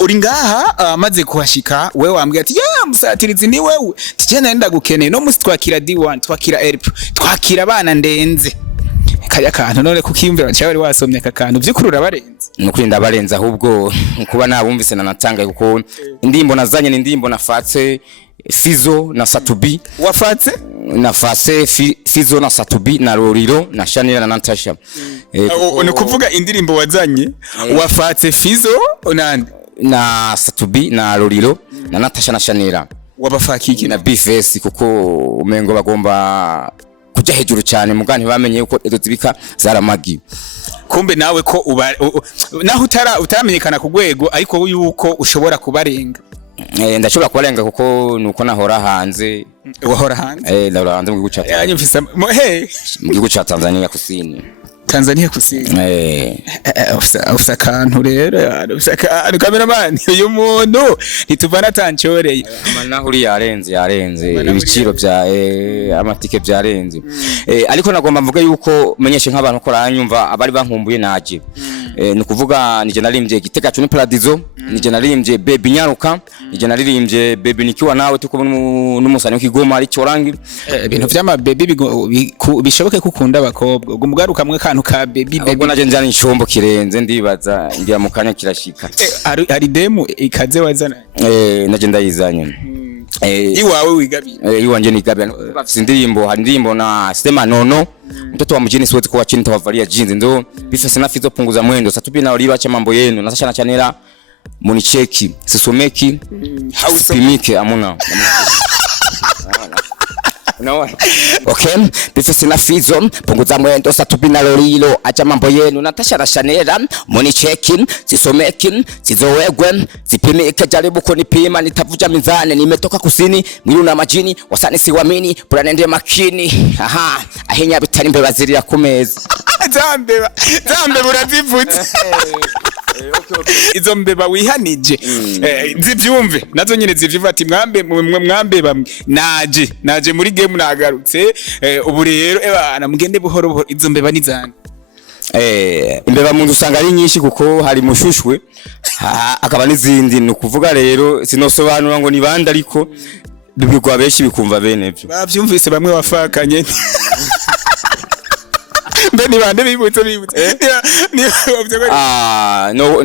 uri ngaha maze kuhashika wewe wambwiye ati ya musatirizi ni wewe tije nenda gukeneye no musi twakira D1 twakira Elpro twakira abana ndenze kaya kantu none kukiyumvira cyawe wari wasomye aka kantu vyukurura barenze nukuri ndabarenza ahubwo kuba nabumvise nanatanga kuko indimbo nazanye ni indimbo nafatse Fizo na Satubi wafatse nafase Fizo na Satubi na Lorilo na Chanel na Natasha ni kuvuga indirimbo wazanye wafatse Fizo na Satubi na Lorilo na Natasha na Chanel wabafakiki na BFS kuko umengo bagomba kuja hejuru cyane mugani bamenye uko ezo zibika zaramagi kumbe nawe ko naho utaramenyekana ku rwego ariko yuko ushobora kubarenga ndashobora kubarenga kuko nuko nahora hanze wahora hanze ndahora hanze mu gihugu ca Tanzania kusini Tanzania kusini ufisa kantu rero ufisa kantu cameraman uyu muntu nituvana tanchoreye naho uri yarenze ibiciro bya amatike byarenze ariko nagomba mvuga yuko menyeshe nk'abantu ko ranyumva abari bankumbuye naje ni kuvuga nije narimbye Gitega cyo ni Paradizo nije narimbye Baby Nyaruka nije narimbye Baby Nikiwa nawe tuko n'umusani w'Ikigoma ari cyorangi ibintu vy'ama baby bishoboke kukunda abakobwa ubwo mugaruka mwe kantu ka baby ubwo naje njana inshombo kirenze ndibaza ngiya mu kanya kirashika ari demo ikaze wazana naje ndayizanye iwawe wigabiye iwanje nigabya bafise indirimbo hari indirimbo na Sema Nono mtoto wa mjini siwezi kuwa chini tawavalia jeans ndo bifese na Fizo punguza mwendo Satubi na Lorilo acha mambo yenu Natasha na Chanel municheki sisomeki hausipimike amuna no okay bifese na Fizo punguza mwendo Satubi na Lorilo acha mambo yenu Natasha na Chanel municheki sisomeki sizowegwe zipimike jaribu kunipima nitavuja mizane nimetoka kusini mwiru na majini wasani siwamini buranende makini aha ahenya bitari imbeba zirira ku meza zambe burazivutse izo mbeba wihanije zivyumve nazo nyine zivyiva ati mwambe naje muri game nagarutse ubu rero ebana mugende buhoro izo mbeba nizana imbeba mu usanga ari nyinshi kuko hari mushushwe akaba n'izindi no kuvuga rero sinosobanura ngo nibanda ariko bibigwa benshi bikumva bene byo bavyumvise bamwe wafakanye mbeni bande bibutse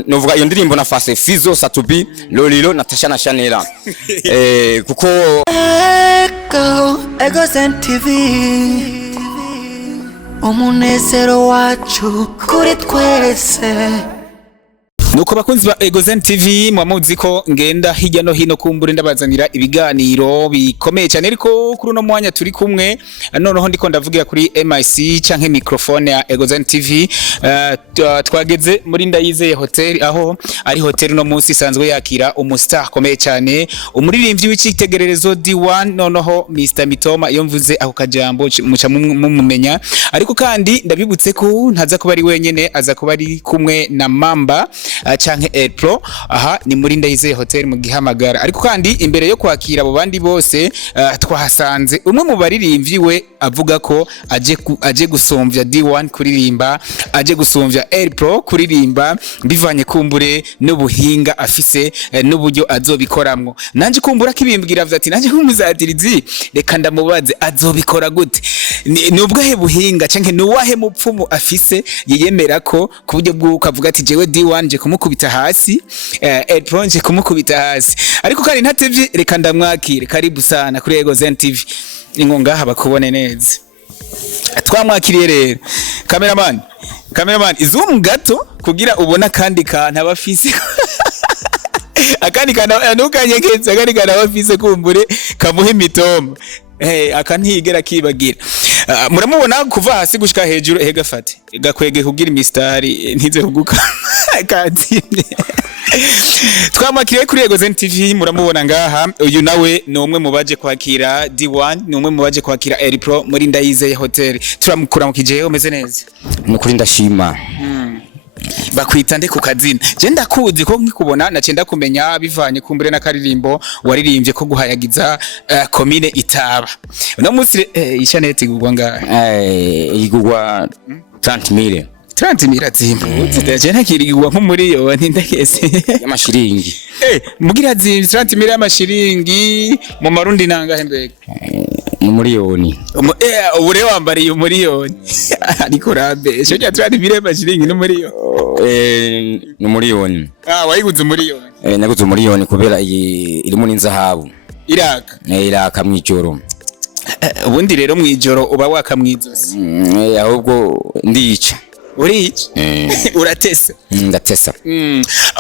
no vuga iyo ndirimbo na fase Fizo Satubi Lorilo Natasha na Chanel kuko Egozen TV umunezero wacu kuri twese nuko bakunzi ba Egozen TV mwamuzi ko ngenda hirya no hino kumbure ndabazanira ibiganiro bikomeye cyane ariko kuri no mwanya turi kumwe noneho ndiko ndavugira kuri MIC canke microphone ya Egozen TV twageze muri Ndayizeye Hotel aho ari hotel no munsi isanzwe yakira umustar komeye cyane umuririmbyi w'ikitegererezo D1 noneho Mr Mitoma iyo mvuze ako kajambo muca mumumenya ariko kandi ndabibutse ko ntaza kuba ari wenyene aza kuba ari kumwe na Mamba canke Elpro aha ni muri Ndayizeye Hotel mu Gihamagara ariko kandi imbere yo kwakira abo bandi bose twahasanze umwe mu baririmbyi we avuga ko aje gusomvya D1 kuririmba aje gusomvya Elpro kuririmba bivanye kumbure n'ubuhinga afise n'uburyo azobikoramwo nanje kumbura kibimbwira ati nanje kumuzatirizi reka ndamubaze azobikora gute nubwo buhinga canke nuwahe mupfumu afise yiyemera ko kuburyo bw'uko avuga ati jewe D1 je kumukubita hasi Elpro nje kumukubita hasi ariko kandi ntatevye reka ndamwakire karibu sana kuri Egozen TV ingonga haba kubone neza twamwakiriye rero cameraman izum gato kugira ubona kandi kantu abafise akandi kana nukanyekeza akandi kana abafise kumbure kamuhe Mitoma akantigera kibagira muramubona kuva hasi gushika hejuru gafate gakwege kugira imistari ntize kuguka kazine twamakiriye kuri Egozen TV muramubona ngaha uyu nawe ni umwe mu baje kwakira D1 ni umwe mu baje kwakira Elpro muri Ndayizeye Hotel turamukura mu kijeho umeze neza nukuri ndashima bakwita nde ku kazina je ndakuzi ko nkikubona nacenda kumenya bivanye kumbure na karirimbo waririmbye ko guhayagiza commune Itaba no musi ishanete igugwa nga igugwa 30 million 30 mirazimbu je ntakirigwa nk'umuriyoni ndakese y'amashiringi mugira zimbu 30 y'amashiringi mu marundi nangahe mbega mu miliyoni ubure wambariye umuriyoni ariko rabe cyo cya 30 y'amashiringi n'umuriyoni n'umuriyoni wayiguze umuriyoni naguze umuriyoni kubera irimo n'inzahabu iraka mwijoro ubundi rero mwijoro uba wakamwizosi ahubwo ndica urica uratesa ndatesa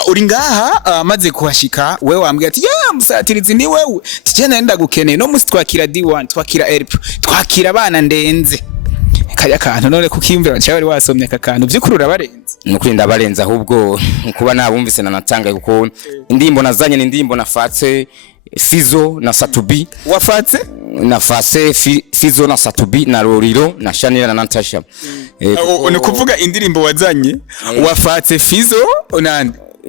uri ngaha maze kuhashika wewe wambwiye ati ya musatirizi ni wewe tije nenda gukeneye no musi twakira D1 twakira LP twakira abana ndenze kaya kantu none kukimvira cyari wasomye akakantu byukuri urabarenze nukuri ndabarenza ahubwo kuba nabumvise nanatanga kuko indimbo nazanye ni indimbo nafatse Fizo na Satubi wafatse nafase Fizo na Satubi na Lorilo na Chanel na Natasha ni kuvuga indirimbo wazanye wafatse Fizo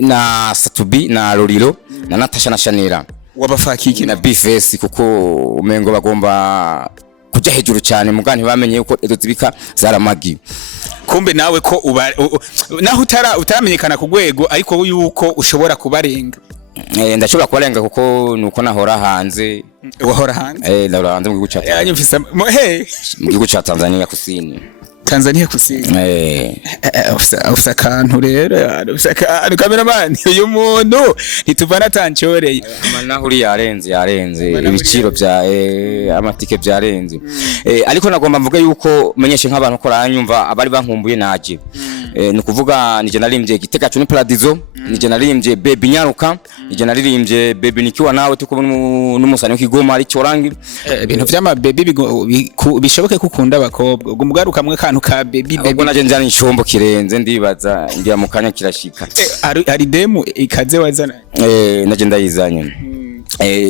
na Satubi na Lorilo na Natasha na Chanel wabafakiki na Bface kuko umengo bagomba kujya hejuru cyane mugani bamenye yuko ezo zibika zaramagi kumbe nawe ko naho utaramenyekana ku rwego ariko yuko ushobora kubarenga ndashobora kubarenga kuko nuko nahora hanze wahora hanze ndahora hanze mu gihugu cya mu gihugu cya Tanzania kusini ufisa kantu rero ufisa kantu cameraman uyu muntu ntituvana tanchoreye naho uri yarenze ibiciro bya amatike byarenze ariko nagomba mvuga yuko menyeshe nk'abantu ko ranyumva abari bankumbuye naje ni kuvuga nije narimbye Gitega cyo ni Paradizo nije narimbye Baby Nyaruka nije naririmbye Baby Nikiwa nawe tuko n'umusani w'Kigoma ari Cyorangi ibintu vy'ama baby bishoboke kukunda abakobwa ubwo mugaruka mwe kantu ka baby ubwo naje njana inshombo kirenze ndibaza ngira mu kanya kirashika ari demo ikaze wazana naje ndayizanye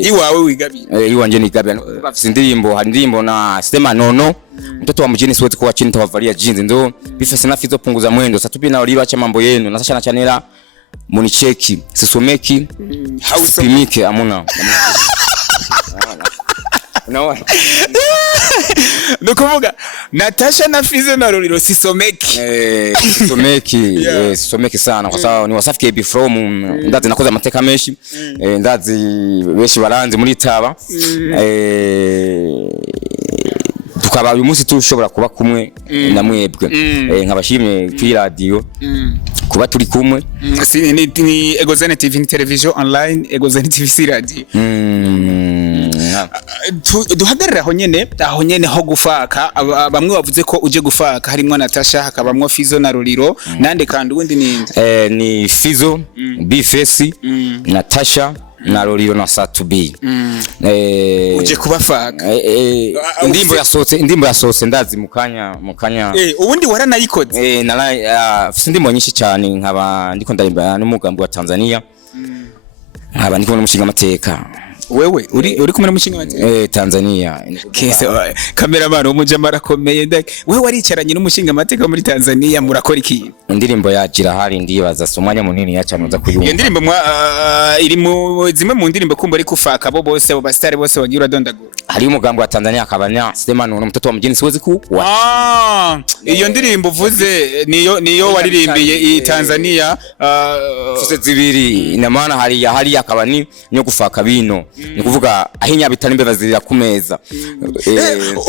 iwawe wigabira iwanje nigabira bafise indirimbo hari indirimbo na Sema Nono mtoto wa mjini siwezi kuwa chini tawavalia jeans ndo Bface na Fizo punguza mwendo Satubi na Lorilo acha mambo yenu Natasha na Chanel municheki sisomeki hausipimike amuna nukuvuga Natasha na Fizo na Lorilo sisomeki sisomeki sana kwa sababu ni Wasafi KB from ndazi nakoza amateka menshi ndazi beshi baranze muri taba tukaba uyu munsi tushobora kuba kumwe na mwebwe nkabashimye kuri radio kuba turi kumwe ni Egozene TV ni television online Egozene TV radio duhagarara aho nyene ho gufaka bamwe bavuze ko uje gufaka harimwo Natasha hakabamwo Fizo na Lorilo nande kandi ubundi ninde ni Fizo Bface Natasha na Lorilo na Satubi uje kubafaka indimbo yasohotse ndazi mukanya ubundi waranayikoze afite indimbo nyinshi cyane nkaba ndiko ndarimba n'umugambi wa Tanzania nkaba ndiko n'umushinga amateka wewe uri kumwe n'umushinga amateka Tanzania kese cameraman umujama arakomeye wewe waricaranye n'umushinga amateka muri Tanzania murakora iki indirimbo yagira hari ndibaza somanya munini yacanuza kuyumva iyo ndirimbo iri mu zimwe mu ndirimbo kumba ari kufaka bo bose abo bastare bose wagira dondagura hari umugambi wa Tanzania akabanya Sema Nono mtoto wa mjini siwezi kuwa iyo ndirimbo uvuze niyo waririmbiye i Tanzania fuse zibiri ina maana hari akabani nyo gufaka bino ni kuvuga ahinya bitari mbe bazirira ku meza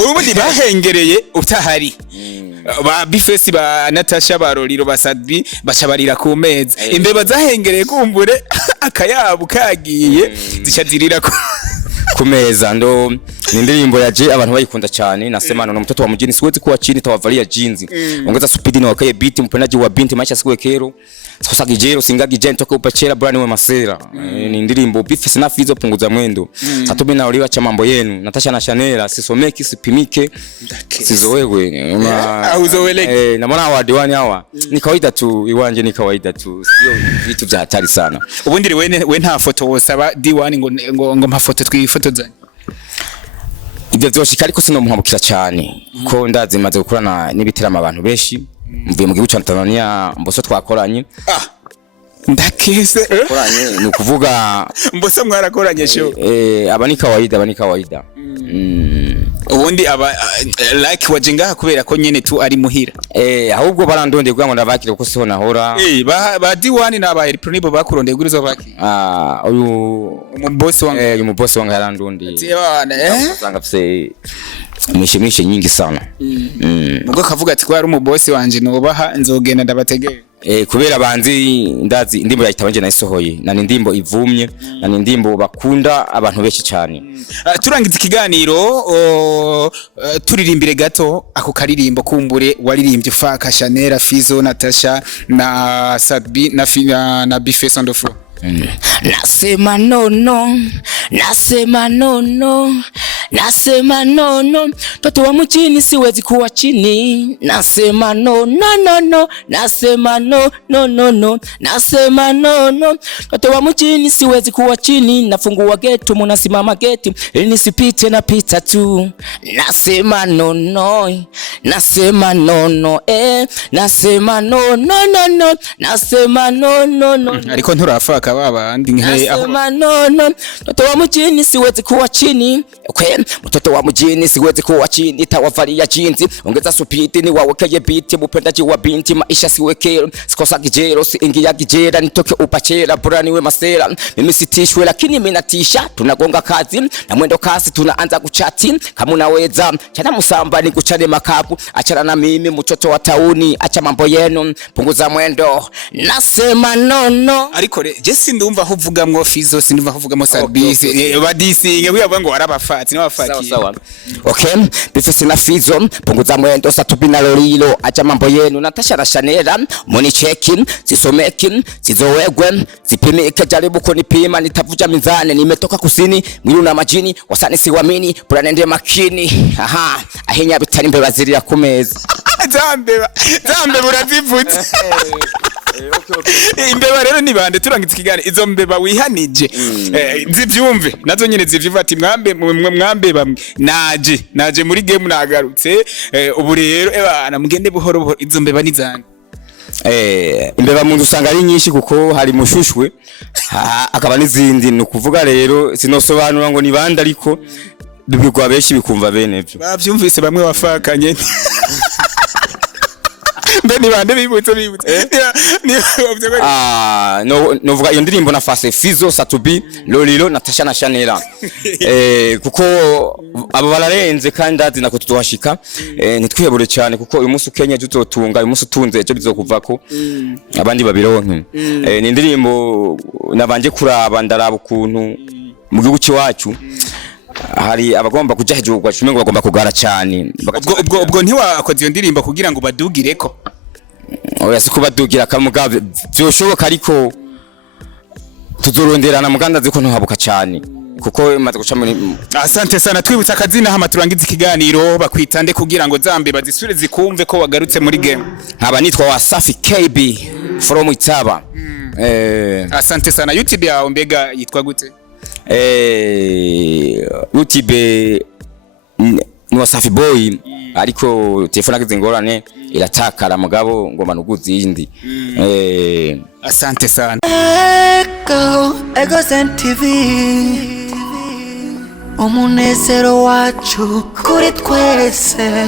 ubundi bahengereye utahari ba Bface ba Natasha ba Lorilo ba Satubi bacabarira ku meza imbeba zahengereye kumbure akayabu kagiye zicazirira ku meza ndo ni indirimbo yaje abantu bayikunda cyane na Sema Nono mtoto wa mjini siwezi kuwa chini tawavalia jeans ongeza speed na wakaye beat mpendaji wa binti maisha siku kero sikosa gijero singagi jeni toka upachera brand we masera ni indirimbo Bface na Fizo punguza mwendo Satubi na Lorilo acha mambo yenu Natasha na Chanel sisomeki sipimike sizowewe uzoweleke na mwana wa diwani hawa ni kawaida tu iwanje ni kawaida tu sio vitu vya hatari sana ubundi we nta foto wosaba diwani ngo mafoto twifotozanye ibyo byoshika ariko sino muhabukira cyane ko ndazi maze gukorana n'ibiterama abantu benshi mvuye mu gihugu cya Tanzania mboso twakoranye ndakese koranye ni ukuvuga mboso mwarakoranye sho aba ni kawaida ubundi aba like waje ngaha kubera ko nyene tu ari muhira ahubwo barandondeye kugira ngo ndabakire kuko siho nahora ba D1 n'aba Elpronibo bakurondeye gurizo baki uyu umubosi wangu uyu mubosi wangu yarandondeye usanga afise mishimishe nyingi sana ubwo kavuga ati ko ari umubosi wanje nobaha nzogenda ndabategeye kubera banzi ndazi indimbo yahita wanje nayisohoye nani indimbo ivumye nani indimbo bakunda abantu benshi cyane turangiza ikiganiro turirimbire gato ako karirimbo kumbure waririmbye ufaka Chanel Fizo Natasha na Sadbi na Bifeso Ndofo Nasema no no, nasema no no, nasema no no, toto wa mjini siwezi kuwa chini. Nasema no no no no, nasema no no no no, nasema no no, toto wa mjini siwezi kuwa chini. Nafungua geti munasimama geti ili nisipite na pita tu. Nasema no no, nasema no no nasema no no no no, nasema no no no. Ariko nturafaka baba ndi nkaye aho. Nasema no no, mtoto wa mjini siwezi kuwa chini. Okay, mtoto wa mjini siwezi kuwa chini. Tawavalia jinsi, ongeza supiti ni wawekeye biti. Mupendaji wa binti, maisha siwekero. Sikosa kijero, siingia kijera. Nitoke upachera, bora niwe masera. Mimi sitishwe lakini minatisha. Tunagonga kazi, na mwendo kasi tunaanza kuchati. Kama unaweza, chana musamba ni kuchane makabu. Achana na mimi, mtoto wa tauni. Acha mambo yenu, punguza mwendo. Nasema no no. Ariko Jesse ndumva huvugamwo Fizo, sindumva huvugamwo Sadbisi badisi ngebuya ngo warabafati n'abafati. Sawa. Okay, Bifeso na Fizo, punguza mwendo Satubi na Lolilo. Acha mambo yenu, Natasha na Chanel. Money checking, zisomeki, zizowegwe, zipimike, jaribu kunipima, nitavuja mizani. Nimetoka kusini, mwilu na majini, wasani siwamini, bora nende makini. Aha, ahinya bitari imbeba zirira ku meza. Zambe burazivutse. Imbeba rero nibande turangiza ikiganiro izo mbeba wihanije zivyumve nazo nyene zivyiva ati mwambe naje muri game nagarutse ubu rero ebana mugende buhoro buhoro izo mbeba nizane imbeba mu usanga ari nyinshi kuko hari mushushwe akaba n'izindi no kuvuga rero sinosobanura ngo nibande ariko bibigwa benshi bikumva bene byo bavyumvise bamwe wafakanye Mbeni bande bibutse no vuga iyo ndirimbo na fase Fizo Satubi Lolilo Natasha na Chanel kuko abo bararenze kandi ndazi nako tutohashika nitwihebure cyane kuko uyu munsi Kenya tuzotunga uyu munsi tunze ejo bizokuvako abandi babironke ni indirimbo nabanje kuraba ndaraba ukuntu mu gihugu cyacu hari abagomba kuja hejuru kwa cume ngo bagomba kugara cyane ubwo ntiwakoze iyo ndirimbo kugira ngo badugireko oya sikubadugira kamugabe byoshoboka ariko tuzoronderana muganda ziko ntuhabuka cyane kuko maze guca muri asante sana twibutsa akazina hama turangiza ikiganiro bakwitande kugira ngo zambe bazisure zikumve ko wagarutse muri game nkaba nitwa Wasafi KB from Itaba asante sana YouTube yawe mbega yitwa gute YouTube ni Wasafi Boy ariko telefone akize ngorane iratakara mugabo ngoma nuguzi yindi asante sana Egozen TV umunezero wacu kuri twese.